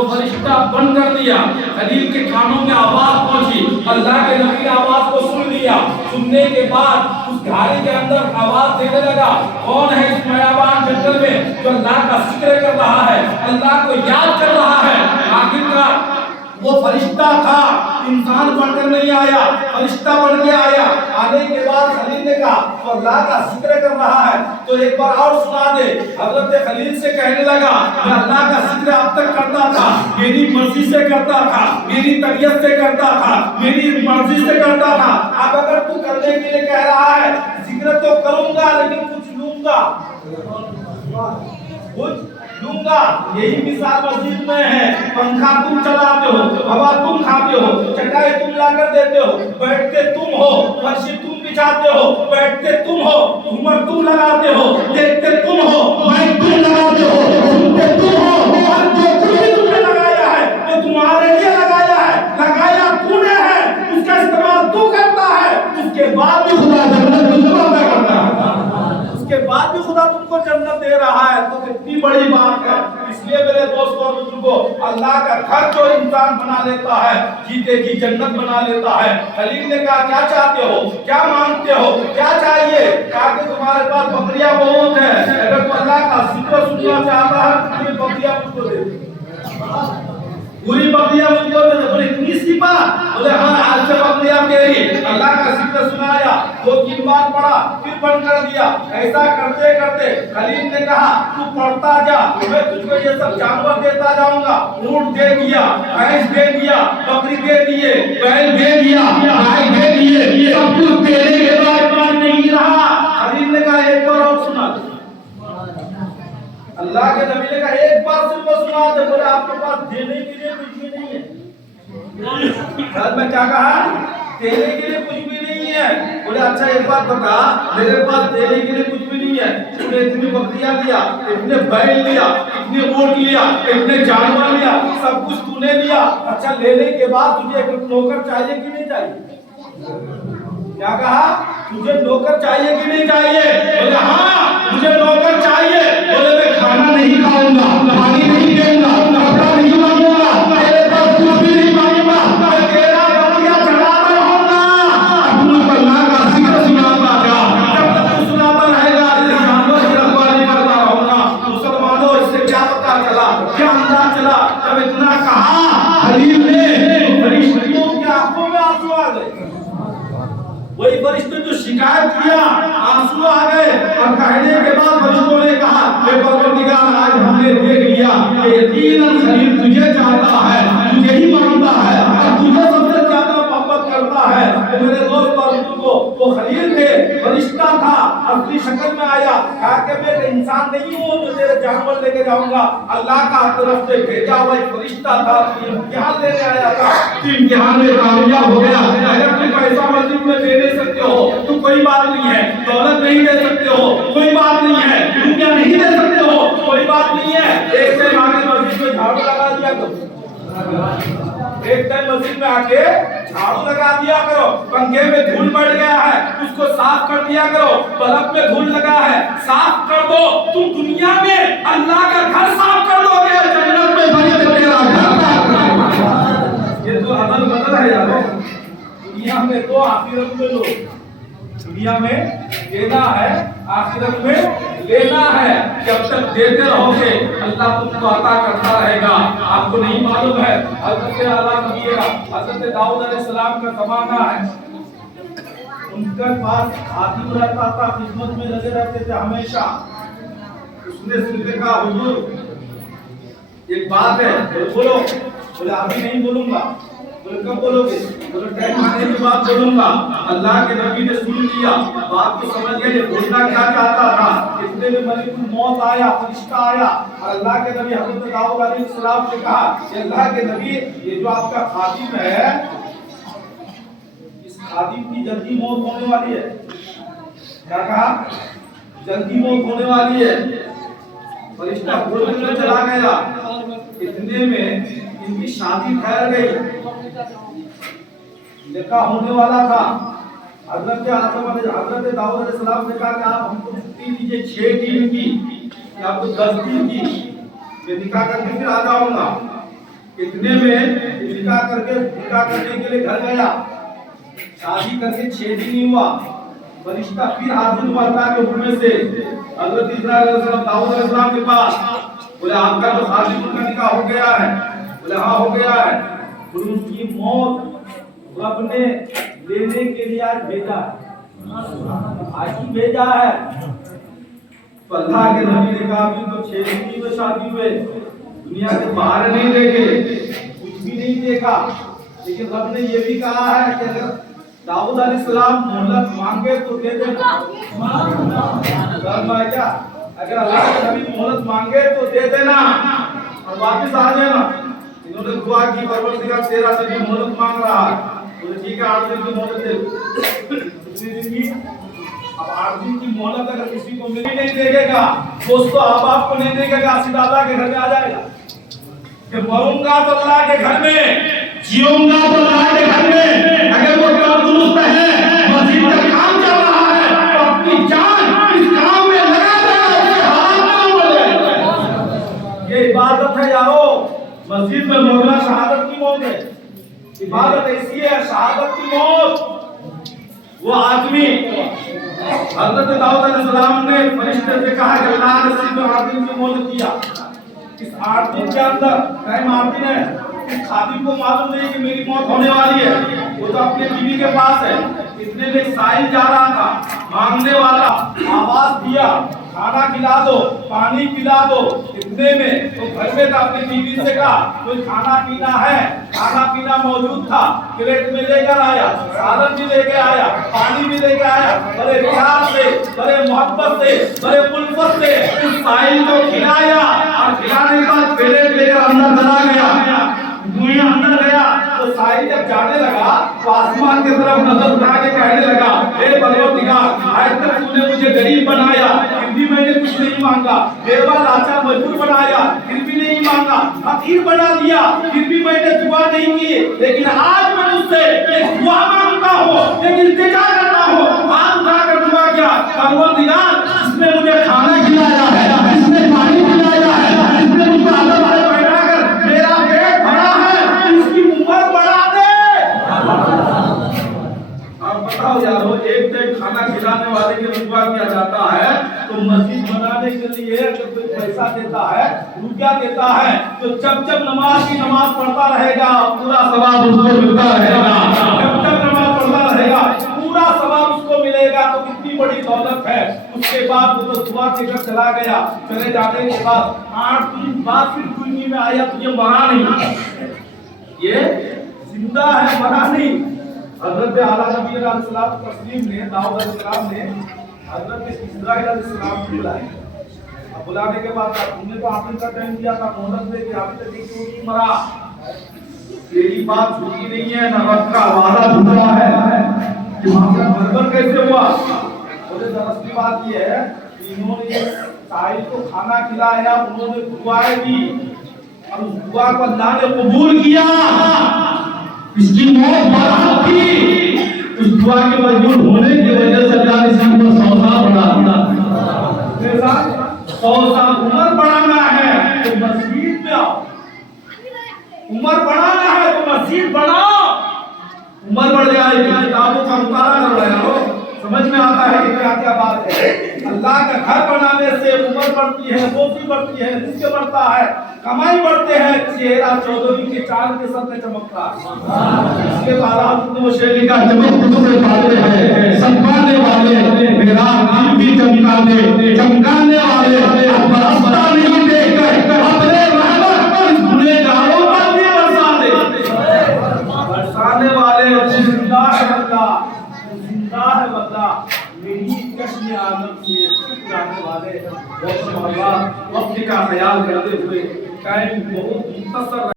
वो फरिश्ता बंद कर दिया। खलील के कानों में आवाज पहुंची, अल्लाह के नबी ने आवाज को सुन लिया। सुनने के बाद उस घाड़ी के अंदर आवाज देने लगा, कौन है इस मयाबान जंगल में जो अल्लाह का जिक्र कर रहा है, अल्लाह को याद कर रहा है। आखिरकार वो फरिश्ता था, इंसान बनकर नहीं आया, फरिश्ता बन के आया। आने के बाद खलील ने कहा तो अल्लाह का जिक्र कर रहा है तो एक बार और सुना दे। हजरत खलील से कहने लगा, मैं अल्लाह का जिक्र अब तक करता था, मेरी मर्जी से करता था, मेरी तबीयत से करता था, मेरी मर्जी से करता था। अब अगर तू करने के लिए कह रहा है, जिक्र तो करूंगा लेकिन कुछ लूंगा, कुछ लूंगा। यही मिसाल मस्जिद में है, पंखा तुम चलाते हो, हवा तुम खाते हो, चटाई तुम लाकर देते हो, बैठते तुम हो, फर्शी तुम बिछाते हो, बैठते तुम हो, घूमर तुम लगाते हो, देखते तुम हो, माइक तुम लगाते हो, सुनते तुम हो। और जो कुछ भी तुमने लगाया है, जो तुम्हारे लिए लगाया है, लगाया तूने है, उसका इस्तेमाल तू करता है। उसके बाद भी खुदा जन्नत तुझको अता करता है, उसके बाद भी खुदा तुमको जन्नत दे रहा है, तो कितनी बड़ी बात है। इसलिए मेरे दोस्तों और बुजुर्गों, अल्लाह का घर जो इंसान बना लेता है, जीते जी जन्नत बना लेता है। खलील ने कहा, क्या चाहते हो, क्या मांगते हो, क्या चाहिए? कहा कि तुम्हारे पास बकरियां बहुत है, अगर तू अल्लाह का जिक्र सुनना चाहता है तो तुम्हें बकरियां मुझको दे दे, पूरी बकरियां मुझको दे दे। बोले इतनी सी बात? बोले हाँ, आज से बकरियां तेरी। अल्लाह का जिक्र सुनाया, 2-3 बार पढ़ा, फिर बंद कर दिया। ऐसा करते करते खलील ने कहा, तू पढ़ता जा, मैं तुझको ये सब जानवर देता जाऊंगा। ऊंट दे दिया, भैंस दे दिया, बकरी दे दिए, बैल दे दिया, गाय दे दिए, सब कुछ देने के बाद नहीं रहा। खलील ने कहा, एक बार और सुना दे। अल्लाह के नबी ने कहा, एक बार सिर्फ सुना दे। बोले आपके पास देने के लिए कुछ भी नहीं है। शायद मैं क्या कहा, देने के लिए कुछ भी नहीं है। बोले अच्छा एक बात बता, मेरे पास देने के लिए कुछ भी नहीं है, तूने इतनी बकरियां लिया, इतने बैल लिया, इतने ऊंट लिया, इतने जानवर लिया, सब कुछ तूने लिया। अच्छा लेने के बाद तुझे एक नौकर चाहिए कि नहीं चाहिए? क्या कहा, तुझे नौकर चाहिए कि नहीं चाहिए? बोले हाँ मुझे नौकर चाहिए। बोले मैं खाना नहीं खाऊंगा, पानी नहीं देऊंगा, कपड़ा नहीं मांगूंगा, तेरे पास कुछ भी नहीं मांगूंगा, मैं तेरा बकरियां चढ़ाता रहूंगा। तू अल्लाह का जिक्र सुनाता जा, जब तक तू सुनाता रहेगा जानवर की रखवाली करता रहूंगा। मुसलमानों, इससे क्या पता चला, क्या अंदाज चला? जब इतना कहा खलील ने, फरिश्तों की आंखों में आंसू आ गए। वही फरिश्ते जो शिकायत किया, आंसू आ गए। और कहने के बाद फरिश्तों ने कहा, परवरदिगार आज हमने देख लिया कि यकीनन खलील तुझे चाहता है, तुझे ही मानता है और तुझे सबसे ज्यादा मोहब्बत करता है। तो मेरे दोस्त और बुजुर्गों, वो खलील थे, फरिश्ता था, असली शक्ल में आया। कहा कि मैं इंसान नहीं हूँ जो तेरे जानवर लेके जाऊंगा, अल्लाह का तरफ से भेजा हुआ एक फरिश्ता था, इम्तिहान लेने आया था। तो इम्तिहान में कामयाब हो गया। अगर तुम पैसा मस्जिद में दे सकते हो तो कोई बात नहीं है, दौलत नहीं दे सकते हो कोई बात नहीं है, रुपया नहीं दे सकते हो कोई बात नहीं है। एक टाइम आके मस्जिद में झाड़ू लगा दिया करो, एक टाइम मस्जिद में आके झाड़ू लगा दिया करो। पंखे में धूल बढ़ गया है, उसको साफ कर दिया करो। बल्ब में धूल लगा है, साफ कर दो। तुम दुनिया में अल्लाह का घर साफ कर दोगे, जन्नत में बने तेरा घर। ये तो अदल बदल है यारो। दुनिया में तो आखिरत में लो, दुनिया में देना है, आखिरत में लेना है। जब तक देते रहोगे अल्लाह तुमको अता करता रहेगा। आपको नहीं मालूम है, हजरत आला नबी हजरत दाऊद अलैहिस्सलाम का जमाना है, उनके पास खादिम रहता था, खिदमत में लगे रहते थे हमेशा। उसने सिर्फ कहा, हुजूर एक बात है, बोलो। बोले अभी नहीं बोलूंगा। बोले कब बोलोगे? बोले टाइम आने के बाद बोलूंगा। अल्लाह के नबी ने सुन लिया, बात को समझ गए, बोलना क्या चाहता था। इतने में मलिकुल मौत आया, फरिश्ता आया और अल्लाह के नबी हजरत दाऊद अलैहिस्सलाम से कहा कि अल्लाह के नबी, ये जो आपका खादिम है, इस खादिम की जल्दी मौत होने वाली है। क्या कहा? जल्दी मौत होने वाली है। फरिश्ता बोलने चला गया। इतने में इनकी शादी ठहर गई, निकाह होने वाला था। हजरत हजरत दाऊद अलैहिस्सलाम ने कहा कि आप हमको छुट्टी दीजिए 6 दिन की, या आपको 10 दिन की, मैं निकाह करके फिर आ जाऊंगा। اتنے میں نکاح کرنے کے لیے گھر گیا، شادی کر کے 6 دن ہی ہوا، فرشتہ پھر حاضر ہوا اللہ کے حکم سے حضرت ابراہیم علیہ السلام داؤد علیہ السلام کے پاس، بولے آپ کا تو خادم کا نکاح ہو گیا ہے، بولے ہاں ہو گیا ہے، بولے اس کی موت رب نے لینے کے لیے آج بھیجا ہے، آج ہی بھیجا ہے۔ تو اللہ کے نبی نے کہا بھی تو 6 دن میں شادی ہوئے، دنیا کے باہر نہیں دیکھے، کچھ بھی نہیں دیکھا، لیکن رب نے یہ بھی کہا ہے کہ اگر داؤد علیہ السلام مہلت مانگے تو دے دینا، کیا اگر اللہ کے نبی مہلت مانگے تو دے دینا اور واپس آ جانا۔ انہوں نے دعا کی پروردگار تیرا سے بھی مہلت مانگ رہا ہے، تو ٹھیک ہے 8 دن کی مہلت دے، کتنی دن کی؟ اب 8 دن کی مہلت اگر کسی کو ملی نہیں دے گا، دوستو آپ کو نہیں دے گا، سیدھا اللہ کے گھر میں آ جائے گا کہ مروں گا تو اللہ کے گھر میں، جیوں گا تو اللہ کے گھر میں، اگر وہ کام درست ہے، مسجد کا کام چل رہا ہے تو اپنی جان اس کام میں لگا دے، اس کے حالات نہ بولے۔ یہ عبادت ہے یارو، مسجد میں مرنا شہادت کی موت ہے، عبادت ایسی ہے شہادت کی موت۔ وہ آدمی حضرت داؤد علیہ السلام نے فرشتے سے کہا کہ اللہ نے صرف 8 دن کی مہلت دیا، اس 8 دن کے اندر ٹائم 8 دن ہے، اس خادم کو معلوم نہیں کہ میری موت ہونے والی ہے، وہ تو اپنے بیوی کے پاس ہے، اتنے میں سائل جا رہا تھا، مانگنے والا آواز دیا کھانا کھلا دو پانی پلا دو، اتنے میں تو گھر میں تھا، اپنی بیوی سے کہا کوئی کھانا پینا ہے، کھانا پینا موجود تھا، پلیٹ میں لے کر آیا، سالن بھی لے کے آیا، پانی بھی لے کے آیا، بڑے پیار سے بڑے محبت سے بڑے الفت سے اس سائل کو کھلایا، اور کھلانے کے بعد پلیٹ لے کر اندر چلا گیا، دنیا اندر گیا تو سائل جب جانے لگا تو آسمان کی طرف نظر اٹھا کے کہنے لگا اے پروردگار آج تک تو نے مجھے غریب بنایا پھر بھی میں نے کچھ نہیں مانگا، بیوہ لاچار مجبور بنایا پھر بھی نہیں مانگا، فقیر بنا دیا پھر بھی میں نے دعا نہیں کی، لیکن آج میں تجھ سے ایک دعا مانگتا ہوں، ایک التجا کرتا ہوں، ہاتھ اٹھا کر دعا کیا پروردگار اس نے مجھے کھانا کھلایا ہے، اس نے پانی پلایا ہے، اس نے مجھ کو عدل سے بیٹھا کر میرا پیٹ بھرا ہے، اس کی عمر بڑھا دے۔ اب بتاؤ یارو ایک ٹائم کھانا کھلانے والے کے رتبہ کیا جاتا ہے تو مسجد بنانے کے لیے اگر کوئی پیسہ دیتا ہے روپیہ دیتا ہے تو جب جب نماز کی نماز پڑھتا رہے گا پورا ثواب اس کو ملتا رہے گا، جب جب نماز پڑھتا رہے گا پورا ثواب اس کو ملے گا، تو کتنی بڑی دولت ہے۔ اس کے بعد وہ تو دعا دے کر چلا گیا، چلے جانے کے بعد 8 دن بعد پھر دنیا میں آیا تو یہ مرا نہیں، یہ زندہ ہے مرا نہیں۔ حضرت اعلیٰ نبی علیہ السلام تسلیم نے داؤد علیہ السلام نے حضرت اسرائیل علیہ السلام کو بلائے، اب بلانے کے بعد تم نے تو آخر کا ٹائم دیا تھا مہلت دے کے ابھی تک کیوں نہیں مرا، تیری بات جھوٹی نہیں ہے نہ رب کا وعدہ جھوٹا ہے، کہ معاملہ برابر کیسے ہوا؟ بولے دراصل بات یہ ہے کہ انہوں نے سائل کو کھانا کھلایا، انہوں نے دعائیں کی اور اس دعا کو اللہ نے قبول کیا، اس کی موت برحق تھی، اس دعا کے مقبول ہونے کی وجہ سے اللہ نے اس کو 100 سال بڑھا دیا، 100 سال عمر بڑھانا ہے تو مسجد میں آؤ، عمر بڑھانا ہے تو مسجد بناؤ، عمر بڑھ جائے گی کتابوں کا مطالعہ کر رہے ہو، سمجھ میں آتا ہے کہ کیا کیا بات ہے۔ اللہ کا گھر بنانے سے عمر بڑھتی ہے، روزی بڑھتی ہے، رزق بڑھتا ہے، کمائی بڑھتے ہیں، چہرہ چودھویں کے چاند کے سب میں چمکتا ہے۔ اس کے بعد وہ شیلی کا چمک تجھ سے پاتے ہیں، سمکانے والے میرا دل بھی چمکانے، چمکانے والے اب برستا نہیں دیکھ کر اپنے رحمت اس گنہگاروں پر بھی برسا دے، برسانے والے زندہ ہے بندہ، زندہ ہے بندہ، میری کشم آدم سے جانے والے وقت کا خیال کرتے ہوئے ٹائم بہت مختصر